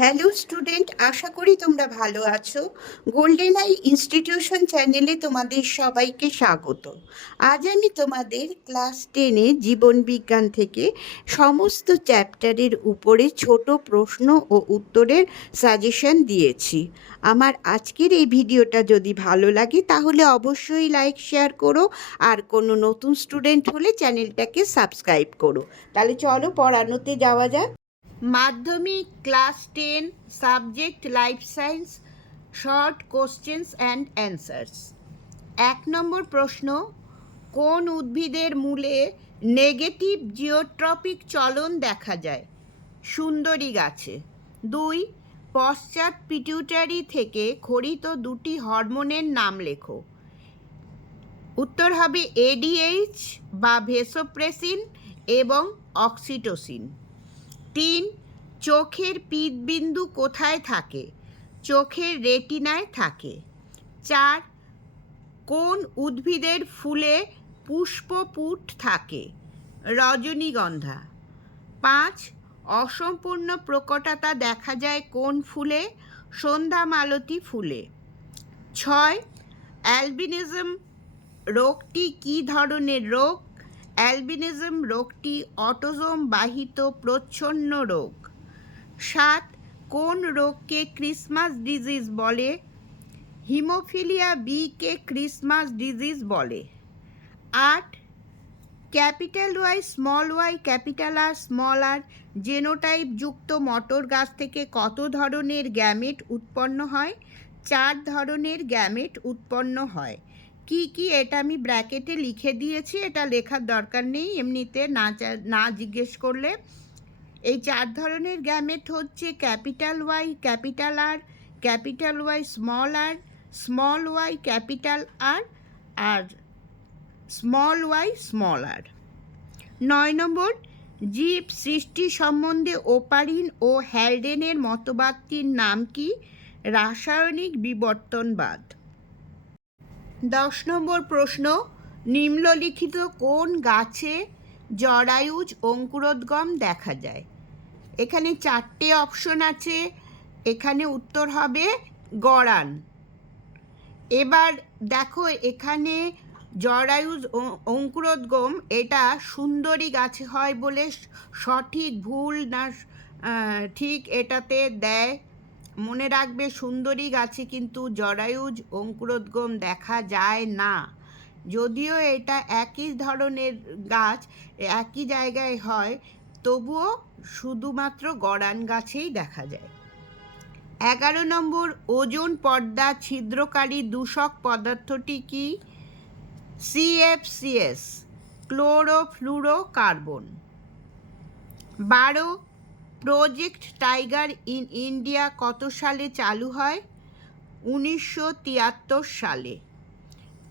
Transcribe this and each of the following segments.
Hello student, আশা করি তোমরা ভালো আছো। গোল্ডেন আই ইনস্টিটিউশন চ্যানেলে তোমাদের সবাইকে স্বাগত। আজ আমি তোমাদের ক্লাস 10-এ জীবন বিজ্ঞান থেকে সমস্ত চ্যাপ্টারের উপরে ছোট প্রশ্ন ও উত্তরের সাজেশন দিয়েছি। আমার আজকের এই ভিডিওটা যদি ভালো লাগে তাহলে অবশ্যই লাইক শেয়ার করো, আর কোনো নতুন স্টুডেন্ট হলে চ্যানেলটাকে সাবস্ক্রাইব করো। তাহলে চলো পড়ানোতে যাওয়া যাক। মাধ্যমিক class 10 subject life science, short questions and answers. 1 নম্বর প্রশ্ন, কোন উদ্ভিদের মূলে নেগেটিভ জিওট্রপিক চলন দেখা যায়? সুন্দরী গাছে। 2, পশ্চাৎ পিটিউটারি থেকে খরিত দুটি হরমোনের নাম লেখো। উত্তর হবে এডিএইচ বা ভেসোপ্রেসিন এবং অক্সিটোসিন। 3, চোখের পিতবিন্দু কোথায় থাকে? চোখের রেটিনায় থাকে। 4, কোন উদ্ভিদের ফুলে পুষ্পপুট থাকে? রজনীগন্ধা। 5, অসম্পূর্ণ প্রকটতা দেখা যায় কোন ফুলে? সন্ধ্যামালতী ফুলে। 6, অ্যালবিনিজম রোগটি কী ধরনের রোগ? অ্যালবিনিজম রোগটি অটোজোম বাহিত প্রচ্ছন্ন রোগ। 7, কোন রোগকে ক্রিসমাস ডিজিজ বলে? হিমোফিলিয়া বি কে ক্রিসমাস ডিজিজ বলে। 8, capital Y capital R small R genotype যুক্ত মটর গাছ থেকে কত ধরনের গ্যামেট উৎপন্ন হয়? 4 ধরনের গ্যামেট উৎপন্ন হয়। কি কি এটা আমি ব্র্যাকেটে লিখে দিয়েছি, এটা লেখার দরকার নেই, এমনিতে না জিজ্ঞেস করলে। এই 4 ধরনের গ্যামেট হচ্ছে capital Y capital R, capital Y small Y capital R, আর small Y small R. 9 number, জীব সৃষ্টি সম্বন্ধে ওপারিন ও হ্যালডেনের মতবাদটির নাম কি? রাসায়নিক বিবর্তনবাদ। 10 নম্বর প্রশ্ন, নিম্নলিখিত কোন গাছে জরায়ুজ অঙ্কুরোদ্গম দেখা যায়? এখানে 4টে অপশন আছে, এখানে উত্তর হবে গরান। এবার দেখো, এখানে জরায়ুজ অঙ্কুরোদ্গম এটা সুন্দরী গাছে হয় বলে সঠিক ভুল না ঠিক এটাতে দেয়। মনে রাখবে, সুন্দরী গাছে কিন্তু জরায়ুজ অঙ্কুরোদ্গম দেখা যায় না। যদিও এটা একই ধরনের গাছ, একই জায়গায় হয়, তবুও শুধুমাত্র গরান গাছেই দেখা যায়। 11 নম্বর, ওজোন পর্দা ছিদ্রকারী দূষক পদার্থটি কি? CFCS, chlorofluorocarbon. 12, project tiger in India কত সালে চালু হয়? 1973 সালে।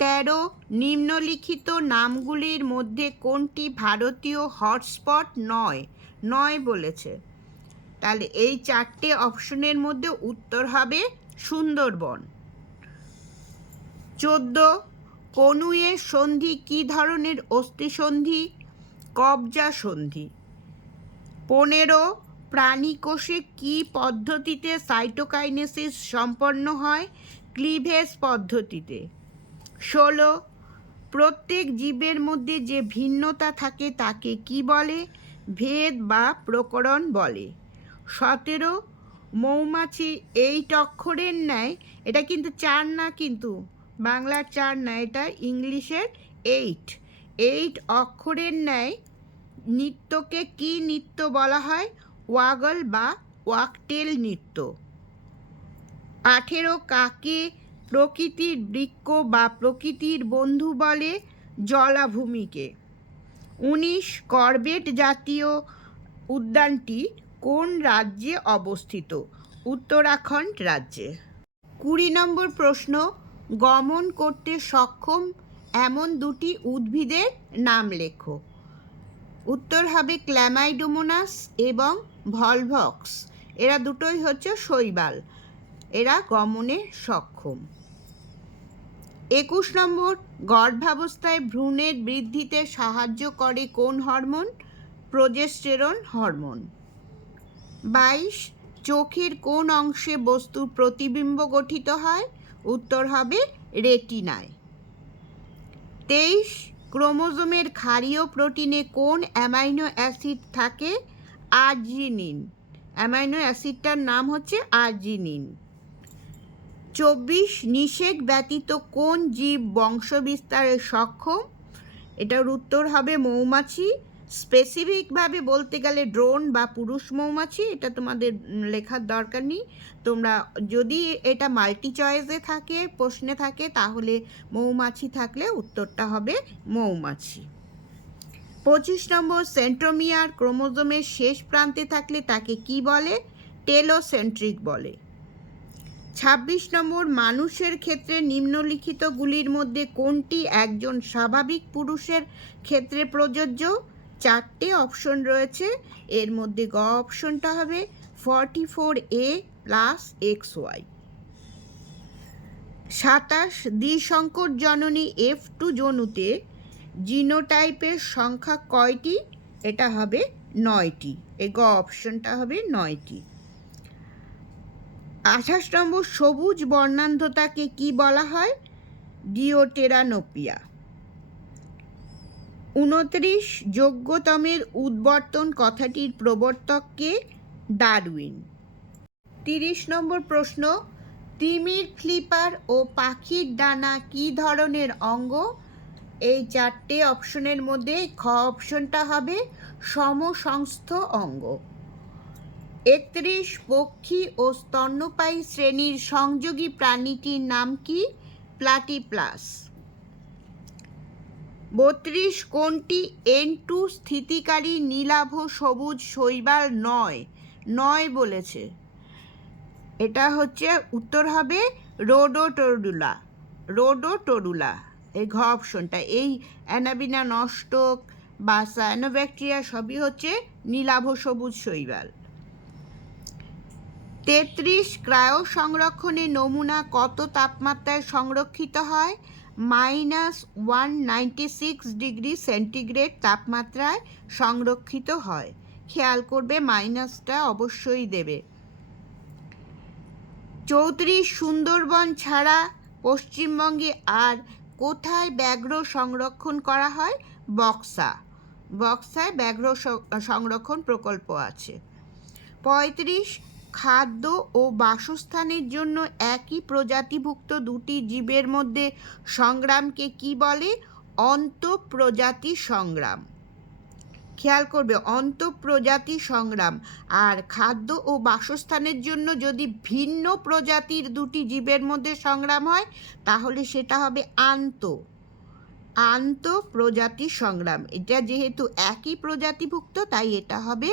13, নিম্নলিখিত নামগুলির মধ্যে কোনটি ভারতীয় হটস্পট নয় বলেছে। তাহলে এই 4টে অপশনের মধ্যে উত্তর হবে সুন্দরবন। 14, কনুয়ের সন্ধি কী ধরনের অস্থিসন্ধি? কবজা সন্ধি। 15, প্রাণীকোষে কী পদ্ধতিতে সাইটোকাইনেসিস সম্পন্ন হয়? ক্লিভেজ পদ্ধতিতে। 16, প্রত্যেক জীবের মধ্যে যে ভিন্নতা থাকে তাকে কি বলে? ভেদ বা প্রকরণ বলে। 17, মৌমাছি 8 অক্ষরের ন্যায়, এটা কিন্তু 4 না, কিন্তু বাংলার 4 না, এটা ইংলিশের 8 অক্ষরের ন্যায় নৃত্যকে কি নৃত্য বলা হয়? ওয়াগল বা ওয়াকটেল নৃত্য। 18, কাকে প্রকৃতির বৃক্ষ বা প্রকৃতির বন্ধু বলে? জলাভূমিকে। 19, করবেট জাতীয় উদ্যানটি কোন রাজ্যে অবস্থিত? উত্তরাখণ্ড রাজ্যে। 20 নম্বর প্রশ্ন, গমন করতে সক্ষম এমন দুটি উদ্ভিদের নাম লেখো। উত্তর হবে ক্ল্যামাইডোমোনাস এবং ভলভক্স। এরা দুটোই হচ্ছে শৈবাল, এরা গমনে সক্ষম। 21 নম্বর, গর্ভাবস্থায় ভ্রূণের বৃদ্ধিতে সাহায্য করে কোন হরমোন? Progesterone hormone. 22, চোখের কোন অংশে বস্তুর প্রতিবিম্ব গঠিত হয়? উত্তর হবে রেটিনায়। 23, ক্রোমোজোমের ক্ষারীয় প্রোটিনে কোন অ্যামাইনো অ্যাসিড থাকে? আর্জিনিন। অ্যামাইনো অ্যাসিডটার নাম হচ্ছে আর্জিনিন। 24, নিষেক ব্যতীত কোন জীব বংশবিস্তারে সক্ষম? এটার উত্তর হবে মৌমাছি। স্পেসিফিকভাবে বলতে গেলে ড্রোন বা পুরুষ মৌমাছি, এটা তোমাদের লেখার দরকার নেই। তোমরা যদি এটা মাল্টি চয়েসে থাকে, প্রশ্নে থাকে, তাহলে মৌমাছি থাকলে উত্তরটা হবে মৌমাছি। 25 নম্বর, সেন্ট্রোমিয়ার ক্রোমোজোমের শেষ প্রান্তে থাকলে তাকে কি বলে? টেলোসেন্ট্রিক বলে। 26 নম্বর, মানুষের ক্ষেত্রে নিম্নলিখিতগুলির মধ্যে কোনটি একজন স্বাভাবিক পুরুষের ক্ষেত্রে প্রযোজ্য? 4টে অপশন রয়েছে, এর মধ্যে গ অপশনটা হবে 44A + XY। 27, দ্বিসংকর জননী F2 জনুতে জিনোটাইপের সংখ্যা কয়টি? এটা হবে 9টি। এই গ অপশনটা হবে 9টি। 28 নম্বর, সবুজ বর্ণান্ধতাকে কি বলা হয়? ডিওটেরানোপিয়া। 29, যোগ্যতমের উদ্বর্তন কথাটির প্রবর্তক কে? ডারউইন। 30 নম্বর প্রশ্ন, তিমির ফ্লিপার ও পাখির ডানা কি ধরনের অঙ্গ? এই 4টে অপশনের মধ্যে খ অপশনটা হবে সমসংস্থ অঙ্গ। 31, পক্ষী ও স্তন্যপায়ী শ্রেণীর সংযোগী প্রাণীটির নাম কি? প্লাটিপ্লাস। 32, কোনটি N2 স্থিতিকারী নীলাভ সবুজ শৈবাল নয়? নয় বলেছে। এটা হচ্ছে উত্তর হবে রোডোটোরুলা। রোডোটোরুলা, এই ঘ অপশনটা। এই অ্যানাবিনা নষ্টক বা সায়ানোব্যাকটেরিয়া সবই হচ্ছে নীলাভ সবুজ শৈবাল। 33, ক্রায়ো সংরক্ষণে নমুনা কত তাপমাত্রায় সংরক্ষিত হয়? -196 ডিগ্রি সেন্টিগ্রেড তাপমাত্রায় সংরক্ষিত হয়। খেয়াল করবে মাইনাসটা অবশ্যই দেবে। 34, সুন্দরবন ছাড়া পশ্চিমবঙ্গে আর কোথায় ব্যাঘ্র সংরক্ষণ করা হয়? বক্সা। বক্সায় ব্যাঘ্র সংরক্ষণ প্রকল্প আছে। 35, খাদ্য ও বাসস্থানের জন্য একই প্রজাতিভুক্ত দুটি জীবের মধ্যে সংগ্রামকে কি বলে? অন্তঃপ্রজাতি সংগ্রাম। খেয়াল করবে অন্তঃপ্রজাতি সংগ্রাম। আর খাদ্য ও বাসস্থানের জন্য যদি ভিন্ন প্রজাতির দুটি জীবের মধ্যে সংগ্রাম হয়, তাহলে সেটা হবে আন্তঃপ্রজাতি সংগ্রাম। এটা যেহেতু একই প্রজাতিভুক্ত, তাই এটা হবে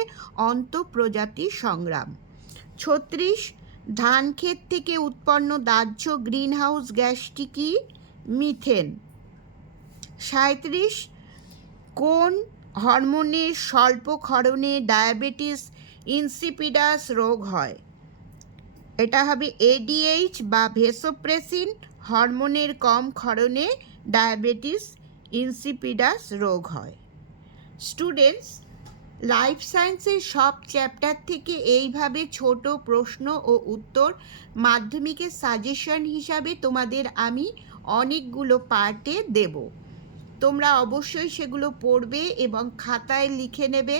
অন্তঃপ্রজাতি সংগ্রাম। 36, ধান ক্ষেত থেকে উৎপন্ন দাহ্য গ্রিনহাউস গ্যাসটি কি? মিথেন। 37, কোন হরমোনের স্বল্প ক্ষরণে ডায়াবেটিস ইনসিপিডাস রোগ হয়? এটা হবে ADH বা ভেসোপ্রেসিন হরমোনের কম ক্ষরণে ডায়াবেটিস ইনসিপিডাস রোগ হয়। স্টুডেন্টস, লাইফ সায়েন্সের সব চ্যাপ্টার থেকে এইভাবে ছোট প্রশ্ন ও উত্তর মাধ্যমিকের সাজেশন হিসাবে তোমাদের আমি অনেকগুলো পার্টে দেব। তোমরা অবশ্যই সেগুলো পড়বে এবং খাতায় লিখে নেবে,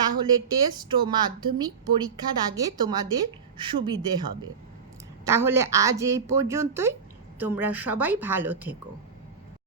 তাহলে টেস্ট ও মাধ্যমিক পরীক্ষার আগে তোমাদের সুবিধে হবে। তাহলে আজ এই পর্যন্তই। তোমরা সবাই ভালো থেকো।